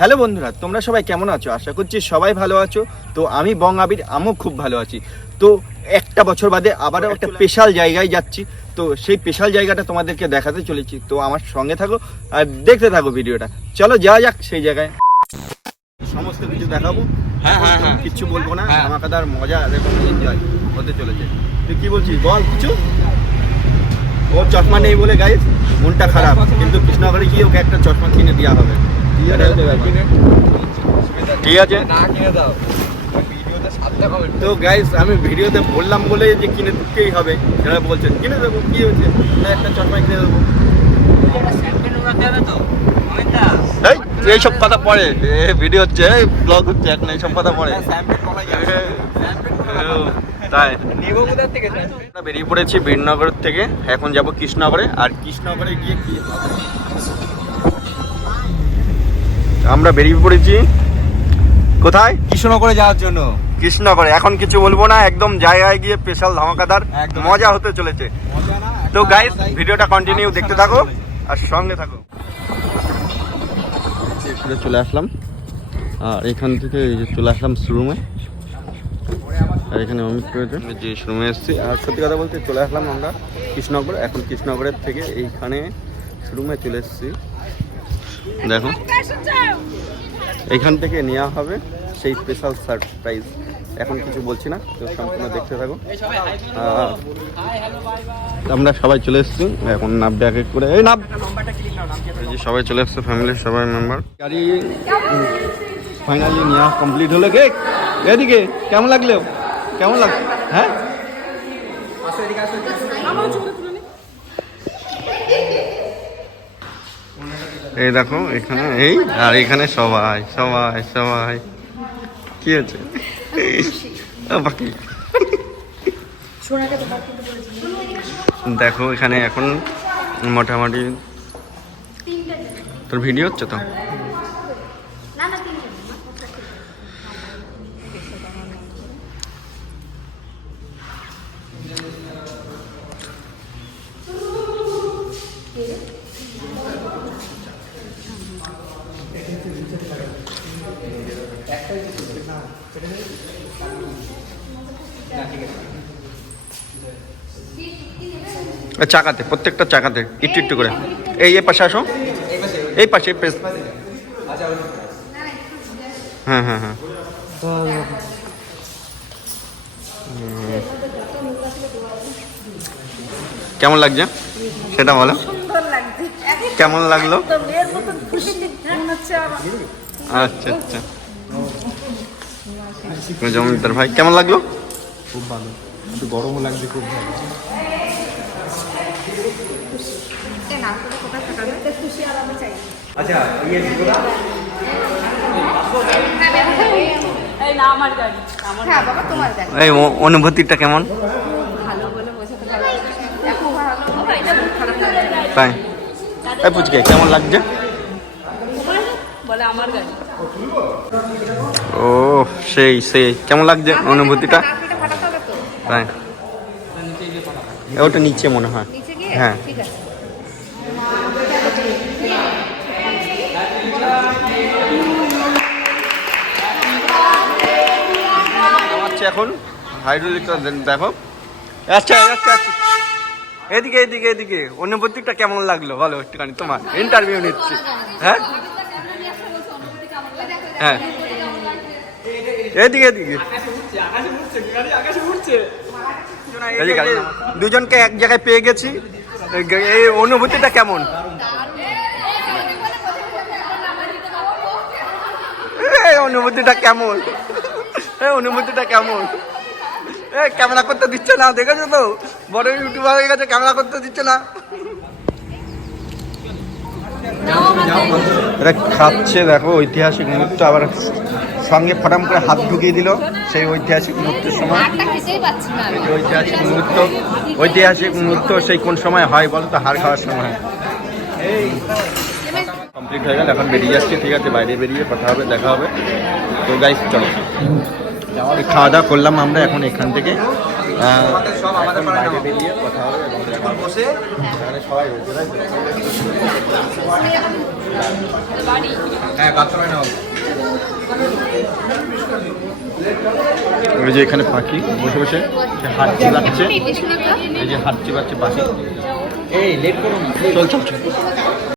Hello বন্ধুরা তোমরা সবাই কেমন আছো? আশা করছি সবাই ভালো আছো। তো আমি বং আবির আমিও খুব ভালো আছি। তো একটা বছর বাদে আবারও একটা স্পেশাল জায়গায় যাচ্ছি। তো সেই স্পেশাল জায়গাটা তোমাদেরকে দেখাতে চলেছি। তো আমার সঙ্গে থাকো আর দেখতে থাকো ভিডিওটা। চলো যাওয়া যাক সেই জায়গায়। সমস্ত কিছু দেখাবো। হ্যাঁ, হ্যাঁ, হ্যাঁ। কিচ্ছু বলব না। হ্যাঁ। আমাকে তার মজা এবং এনজয় হতে চলেছে। তুই কি বলছিস বল কিছু? ওর চশমা নেই বলে গাইস মনটা খারাপ। কিন্তু কৃষ্ণনগরে গিয়ে ওকে একটা চশমা কিনে দেওয়া হবে। ঠিক আছে না কিনে দাও। তো গাইস আমি ভিডিওতে বললাম বলে যে কিনে দিতেই হবে। যারা বলছেন কিনে দেবো কি হয়েছে না একটা চশমা কিনে দেবো। এইসব কথা পড়ে। ভিডিও হচ্ছে ব্লগ হচ্ছে এখন এইসব কথা পড়ে। তাই। বেরিয়ে পড়েছি বীরনগর থেকে। এখন যাব কৃষ্ণনগরে। আর কৃষ্ণনগরে গিয়ে কি? আমরা বেরিয়ে পড়েছি। কোথায়? কৃষ্ণনগরে যাওয়ার জন্য। কৃষ্ণনগরে। এখন কিছু বলব না একদম জায়গায় গিয়ে স্পেশাল ধামাকাদার মজা হতে চলেছে। তো গাইস ভিডিওটা কন্টিনিউ দেখতে থাকো আর সঙ্গে থাকো। ঘুরে চলে আসলাম। আর এখান থেকে এই যে চলে আসলাম শোরুমে আর এখানে অমিত রয়েছে যে শোরুমে এসেছি। আর সত্যি কথা বলতে চলে আসলাম আমরা কৃষ্ণনগর। এখন কৃষ্ণনগরের থেকে এইখানে শোরুমে চলে এসেছি। দেখো। এইখান থেকে নেওয়া হবে সেই স্পেশাল সারপ্রাইজ এখন কিছু বলছি না, তো সম্পূর্ণ দেখতে থাকো। আমরা সবাই চলে এসেছি। এখন নাব এক এক করে এই নাব যে সবাই চলে এসছে ফ্যামিলির সবাই মেম্বার গাড়ি ফাইনালি নেওয়া কমপ্লিট হলো। কে? এদিকে, কেমন লাগল? কেমন লাগ হ্যাঁ? এই দেখো এখানে এই আর এখানে সবাই সবাই সবাই। কি আছে বাকি দেখো এখানে এখন মোটামুটি তোর ভিডিও হচ্ছে তো? চাকাতে, প্রত্যেকটা চাকাতে, একটু একটু করে। এই, এ পাশে আসো। এই পাশে। হ্যাঁ হ্যাঁ হ্যাঁ। কেমন লাগছে? সেটা বলো। কেমন লাগল? আচ্ছা আচ্ছা। জমিদার ভাই কেমন লাগল? খুব ভালো। একটু গরমও লাগছে খুব ভালো। আচ্ছা ইয়ে এই না আমার গাড়ি আমার হ্যাঁ বাবা তোমার গাড়ি। এই ও- অনুভূতিটা কেমন? তাই। এই পুচকে কেমন লাগছে? ও সেই সেই কেমন লাগছে অনুভূতিটা? তাই। ওটা নিচে মনে হয়। হ্যাঁ। এখন? হাইড্রোলিকটা দেখো আচ্ছা আচ্ছা। এদিকে এদিকে এদিকে। অনুভূতিটা কেমন লাগল? বলো একটুখানি তোমার ইন্টারভিউ নিচ্ছি। হ্যাঁ? হ্যাঁ। এদিকে এদিকে। দুজনকে এক জায়গায় পেয়ে গেছি। এই- অনুভূতিটা কেমন? এই অনুভূতিটা কেমন? এই অনুভূতিটা কেমন? ক্যামেরা করতে দিচ্ছে না দেখেছ তো? বড় ইউটিউবার হয়ে গেছে ক্যামেরা করতে দিচ্ছে না। এটা খাচ্ছে দেখো ঐতিহাসিক মুহূর্ত। আবার সঙ্গে ফটাম করে হাত ঢুকিয়ে দিল সেই ঐতিহাসিক মুহূর্তের সময়। আটটা খেতেই পাচ্ছি না আমি। এই ঐতিহাসিক মুহূর্ত ঐতিহাসিক মুহূর্ত সেই কোন সময় হয় বলো তো হার খাওয়ার সময়? কমপ্লিট হয়ে গেল। এখন বেরিয়ে যাচ্ছি ঠিক আছে বাইরে বেরিয়ে কথা হবে দেখা হবে। তো গাইস চলো। খাওয়া দাওয়া করলাম আমরা এখন এখান থেকে। বেরিয়ে কথা হবে সবাই? বাড়ি হ্যাঁ ওই যে এখানে পাখি বসে বসে হাত চিবাচ্ছে। এই যে হাত চিবাচ্ছে পাখি। এই লেট করো না। চল চল চল।